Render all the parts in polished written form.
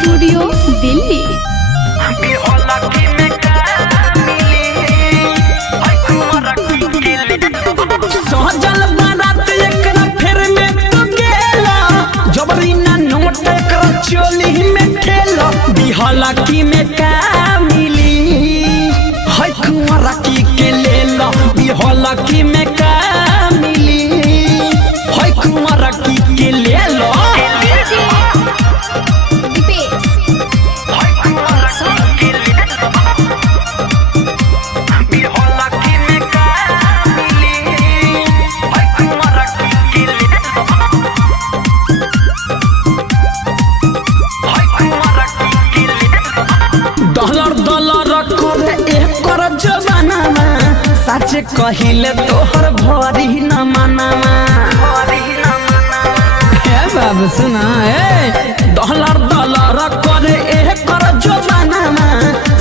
Studio Delhi. Saizal बारात एकरा फेर में तो गेला, जबरी ना नोट एकरा चोली में खेला। बिहला की में का मिली है कुंवरा की के लेला, बिहला की में का मिली है कुंवरा की के लेला। डॉलर डॉलर करे एकर जमाना, सच कहिले तोहर भरी न मनावा। हे बाबू सुना डॉलर डॉलर करे एकर जमाना,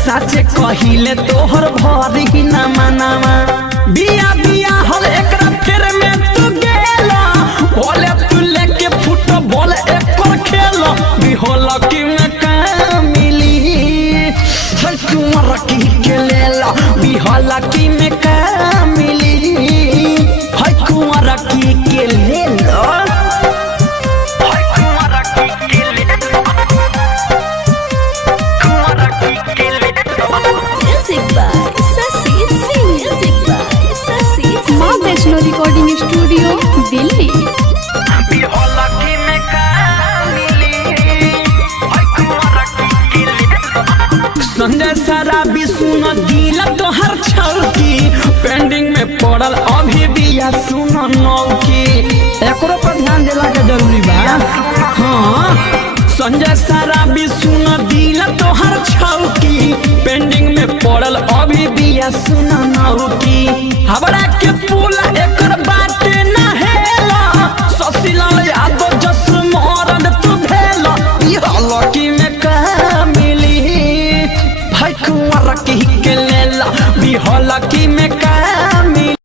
सच कहिले तोहर भरी न मनावा। बिया बिया हल एकरा फेर में तू गेला, बोले तू लेके फुटबॉल एकर खेला। बिहला की में का मिली है कुंवरा की के लेला, बिहला की में का मिली है कुंवरा की के लेला। माँ वैष्णो रिकॉर्डिंग स्टूडियो दिल्ली। संजय शराबी सुन दिला तोहर छौकी, पेंडिंग में पड़ल अभी बिया सुन नौकी। एकरो पर ध्यान देला के जरूरी बा। हाँ संजय शराबी सुन दिला तोहर छौकी, पेंडिंग में पड़ल अभी बिया सुन नौकी। हमरा के पूला एकर बात